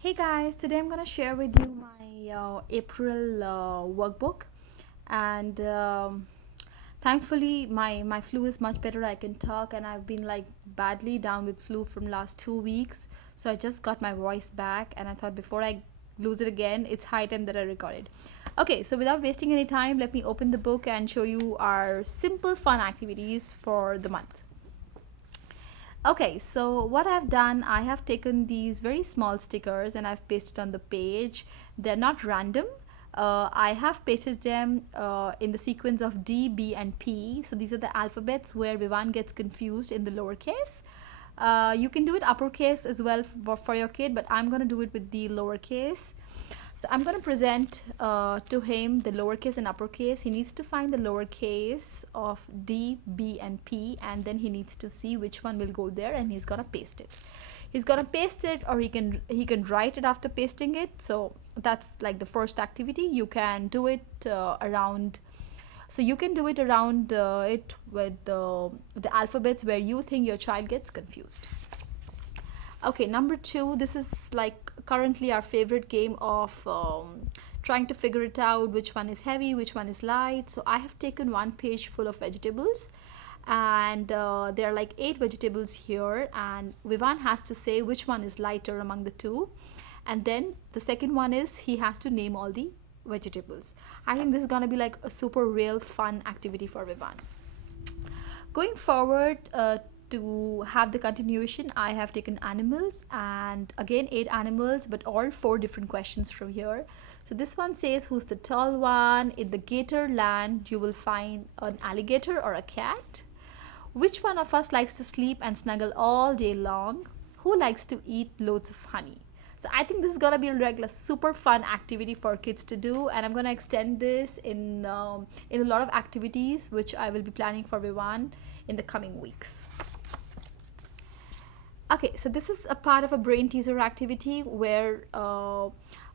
Hey guys, today I'm gonna share with you my April workbook, and thankfully my flu is much better. I can talk, and I've been like badly down with flu from last 2 weeks. So I just got my voice back, and I thought before I lose it again, it's high time that I record it. Okay, so without wasting any time, let me open the book and show you our simple fun activities for the month. Okay, so what I've done, I have taken these very small stickers and I've pasted on the page. They're not random. I have pasted them in the sequence of D, B, and P. So these are the alphabets where Vivan gets confused in the lowercase. You can do it uppercase as well for your kid, but I'm going to do it with the lowercase. So I'm going to present to him the lowercase and uppercase. He needs to find the lowercase of D, B, and P, and then he needs to see which one will go there, and he's going to paste it. He's going to paste it, or he can write it after pasting it. So that's like the first activity. You can do it around. So you can do it around it with the alphabets where you think your child gets confused. Okay, number two, this is like currently our favorite game of trying to figure it out which one is heavy, which one is light. So I have taken one page full of vegetables, and there are like 8 vegetables here, and Vivan has to say which one is lighter among the two. And then the second one is he has to name all the vegetables. I think this is gonna be like a super real fun activity for Vivan. Going forward, to have the continuation, I have taken animals, and again 8 animals, but all 4 different questions from here. So this one says, who's the tall one? In the gator land you will find an alligator or a cat. Which one of us likes to sleep and snuggle all day long? Who likes to eat loads of honey? So I think this is gonna be a regular super fun activity for kids to do, and I'm gonna extend this in a lot of activities which I will be planning for Vivan in the coming weeks. Okay, so this is a part of a brain teaser activity where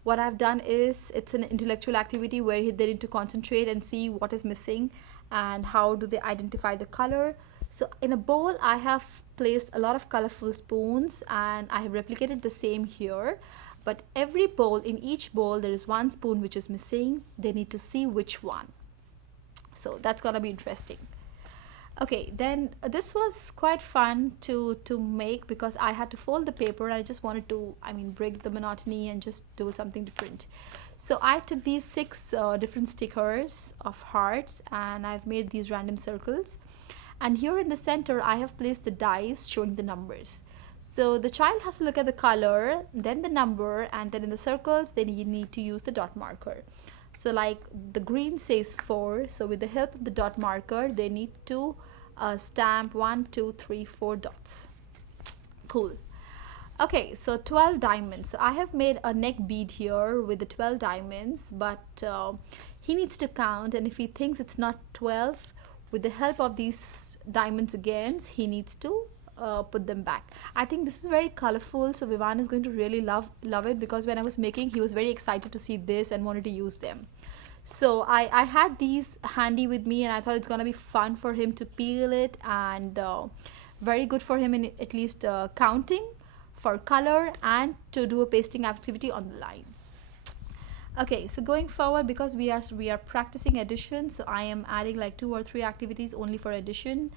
what I've done is it's an intellectual activity where they need to concentrate and see what is missing and how do they identify the color. So in a bowl, I have placed a lot of colorful spoons, and I have replicated the same here. But every bowl, in each bowl, there is one spoon which is missing. They need to see which one. So that's gonna be interesting. Okay, then this was quite fun to make because I had to fold the paper, and I just wanted to, break the monotony and just do something different. So I took these 6 different stickers of hearts, and I've made these random circles. And here in the center, I have placed the dice showing the numbers. So the child has to look at the color, then the number, and then in the circles, then you need to use the dot marker. So like the green says 4, so with the help of the dot marker, they need to stamp 1, 2, 3, 4 dots. Cool. Okay, so 12 diamonds. So I have made a neck bead here with the 12 diamonds, but he needs to count, and if he thinks it's not 12, with the help of these diamonds again, he needs to put them back. I think this is very colorful, so Vivan is going to really love it, because when I was making, he was very excited to see this and wanted to use them. So I had these handy with me, and I thought it's gonna be fun for him to peel it, and very good for him in at least counting for color and to do a pasting activity on the line. Okay, so going forward, because we are practicing addition, so I am adding like 2 or 3 activities only for addition.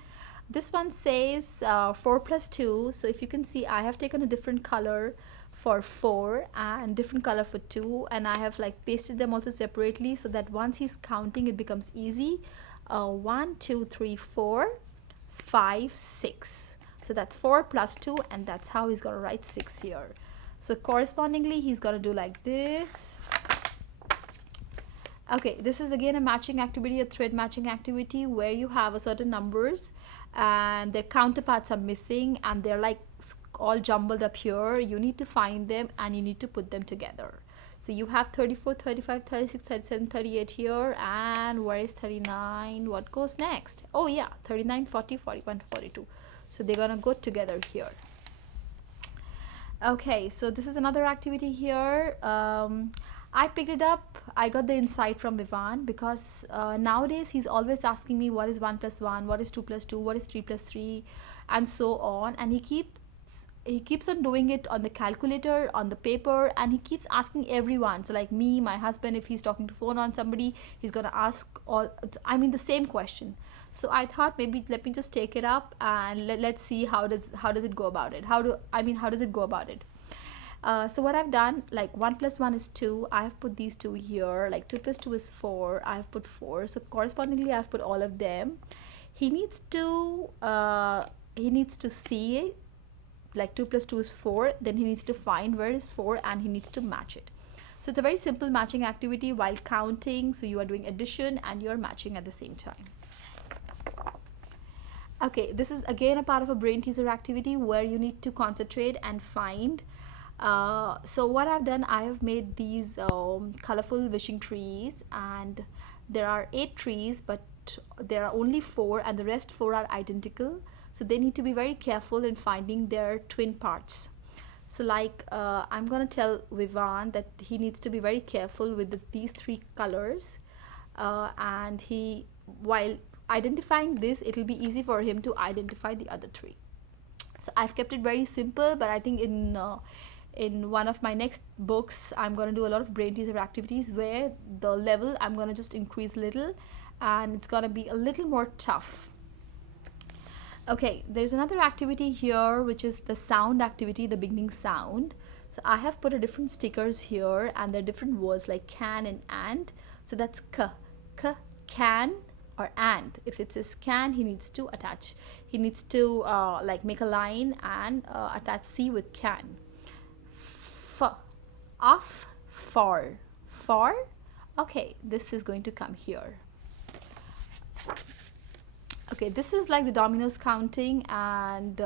This one says 4 plus 2. So if you can see, I have taken a different color for 4 and different color for 2, and I have like pasted them also separately so that once he's counting, it becomes easy. 1, 2, 3, 4, 5, 6. So that's 4 plus 2, and that's how he's gonna write 6 here. So correspondingly, he's gonna do like this. Okay, this is again a matching activity, a thread matching activity, where you have a certain numbers and their counterparts are missing, and they're like all jumbled up here. You need to find them and you need to put them together. So you have 34, 35, 36, 37, 38 here, and where is 39? What goes next? Oh yeah, 39, 40, 41, 42. So they're gonna go together here. Okay, so this is another activity here. I picked it up. I got the insight from Vivan, because nowadays he's always asking me what is 1 plus 1, what is 2 plus 2, what is 3 plus 3, and so on. And he keeps he keeps on doing it on the calculator, on the paper, and he keeps asking everyone. So like me, my husband, if he's talking to phone on somebody, he's gonna ask all, I mean, the same question. So I thought maybe let me just take it up and let's see how does it go about it. How does it go about it? So what I've done, like 1 plus 1 is 2. I have put these two here. Like 2 plus 2 is 4. I have put 4. So correspondingly, I've put all of them. He needs to see it, like 2 plus 2 is 4. Then he needs to find where is 4 and he needs to match it. So it's a very simple matching activity while counting. So you are doing addition and you're matching at the same time. Okay, this is again a part of a brain teaser activity where you need to concentrate and find. So what I've done, I have made these colorful wishing trees, and there are 8 trees, but there are only 4 and the rest 4 are identical. So they need to be very careful in finding their twin parts. So like I'm gonna tell Vivan that he needs to be very careful with these 3 colors, and while identifying this, it will be easy for him to identify the other 3. So I've kept it very simple, but I think in one of my next books, I'm going to do a lot of brain teaser activities where the level I'm going to just increase a little, and it's going to be a little more tough. Okay, there's another activity here, which is the sound activity, the beginning sound. So I have put a different stickers here, and they're different words like can and. So that's can, or and. If it says can, he needs to attach. He needs to like make a line and attach C with can. Off, for. Okay, this is going to come here. Okay, this is like the dominoes counting, and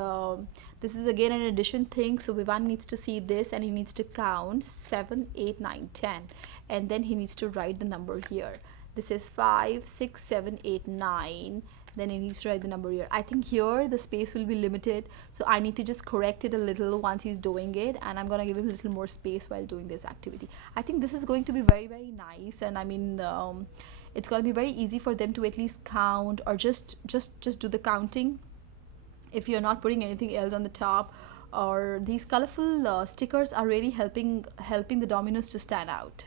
this is again an addition thing. So Vivan needs to see this and he needs to count 7, 8, 9, 10, and then he needs to write the number here. This is 5, 6, 7, 8, 9. Then he needs to write the number here. I think here the space will be limited, so I need to just correct it a little once he's doing it, and I'm gonna give him a little more space while doing this activity. I think this is going to be very, very nice, and I mean it's gonna be very easy for them to at least count, or just do the counting if you're not putting anything else on the top. Or these colorful stickers are really helping the dominoes to stand out.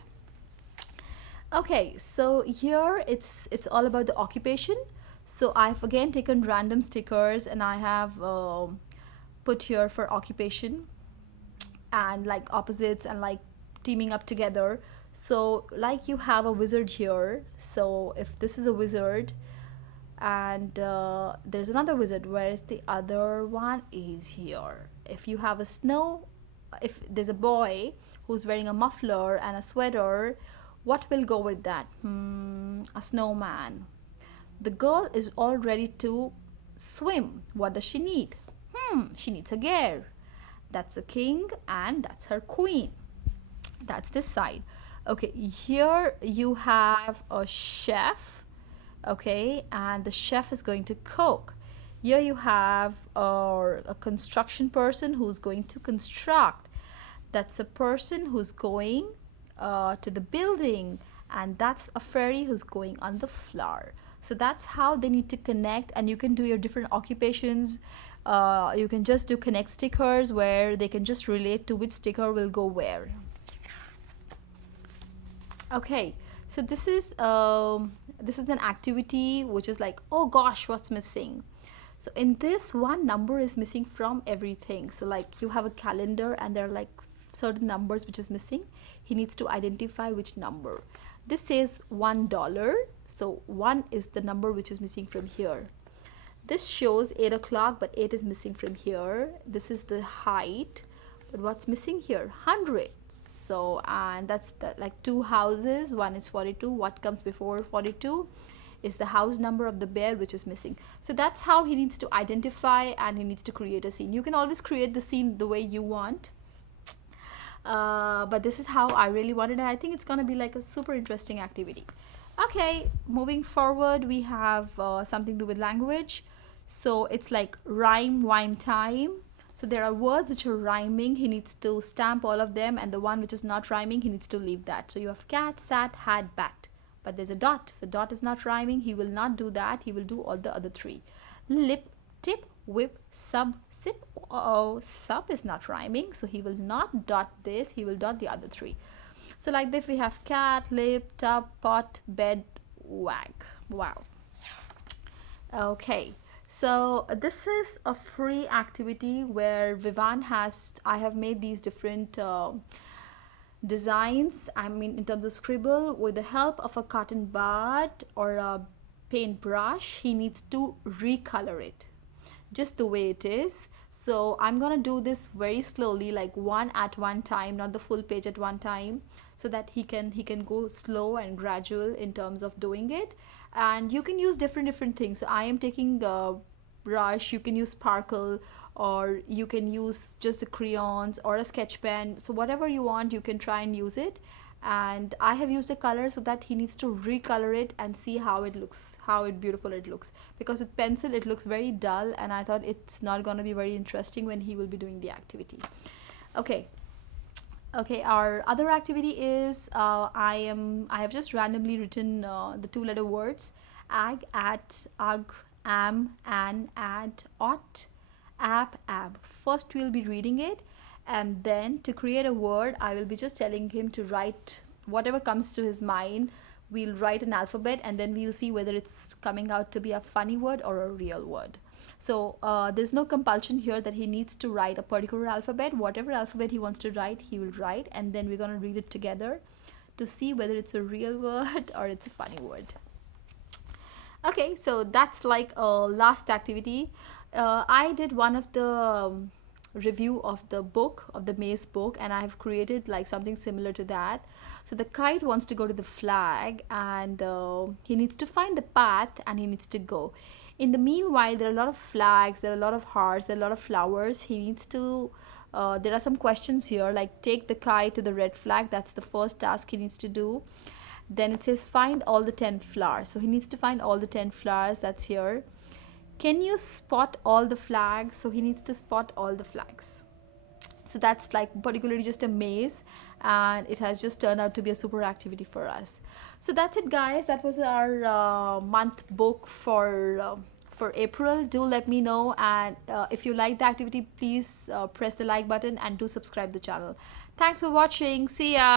Okay, so here it's all about the occupation. So I've again taken random stickers, and I have put here for occupation and like opposites and like teaming up together. So like you have a wizard here. So if this is a wizard, and there's another wizard, whereas the other one is here. If you have if there's a boy who's wearing a muffler and a sweater, what will go with that? A snowman. The girl is all ready to swim. What does she need? She needs a gear. That's a king and that's her queen. That's this side. Okay, here you have a chef. Okay, and the chef is going to cook. Here you have a construction person who's going to construct. That's a person who's going to the building, and that's a fairy who's going on the floor. So that's how they need to connect, and you can do your different occupations. You can just do connect stickers where they can just relate to which sticker will go where. Okay, so this is an activity which is like, oh gosh, what's missing? So in this, one number is missing from everything. So like you have a calendar and there are like certain numbers which is missing. He needs to identify which number. This says $1, so 1 is the number which is missing from here. This shows 8 o'clock, but 8 is missing from here. This is the height, but what's missing here? 100. So, and that's like 2 houses. One is 42. What comes before 42 is the house number of the bear, which is missing. So that's how he needs to identify, and he needs to create a scene. You can always create the scene the way you want. But this is how I really wanted, and I think it's gonna be like a super interesting activity. Okay, moving forward, we have something to do with language. So it's like rhyme time. So there are words which are rhyming. He needs to stamp all of them, and the one which is not rhyming, he needs to leave that. So you have cat, sat, had, bat, but there's a dot. So dot is not rhyming. He will not do that. He will do all the other 3. Lip, tip, whip, sub, sip. Oh, sup is not rhyming, so he will not dot this, he will dot the other three. So like this we have cat, lip, tub, pot, bed, wag. Wow. Okay, so this is a free activity where Vivan has, I have made these different designs, I mean in terms of scribble, with the help of a cotton bud or a paintbrush. He needs to recolor it just the way it is. So I'm gonna do this very slowly, like one at one time, not the full page at one time, so that he can go slow and gradual in terms of doing it. And you can use different things. So I am taking a brush, you can use sparkle, or you can use just the crayons or a sketch pen. So whatever you want, you can try and use it. And I have used a color so that he needs to recolor it and see how it looks, how it beautiful it looks, because with pencil it looks very dull, and I thought it's not going to be very interesting when he will be doing the activity. Okay. Okay, our other activity is I have just randomly written the two letter words ag, at, ug, am, an, ad, ought, ab, ab. First we'll be reading it, and then to create a word I will be just telling him to write whatever comes to his mind. We'll write an alphabet, and then we'll see whether it's coming out to be a funny word or a real word. So there's no compulsion here that he needs to write a particular alphabet. Whatever alphabet he wants to write, he will write, and then we're going to read it together to see whether it's a real word or it's a funny word. Okay, so that's like a last activity. I did one of the review of the book, of the maze book, and I've created like something similar to that. So the kite wants to go to the flag, and he needs to find the path, and he needs to go. In the meanwhile, there are a lot of flags, there are a lot of hearts, there are a lot of flowers. He needs to there are some questions here, like take the kite to the red flag. That's the first task he needs to do. Then it says find all the 10 flowers, so he needs to find all the 10 flowers. That's here. Can you spot all the flags? So he needs to spot all the flags. So that's like particularly just a maze, and it has just turned out to be a super activity for us. So that's it, guys. That was our month book for April. Do let me know, and if you like the activity, please press the like button and do subscribe the channel. Thanks for watching. See ya.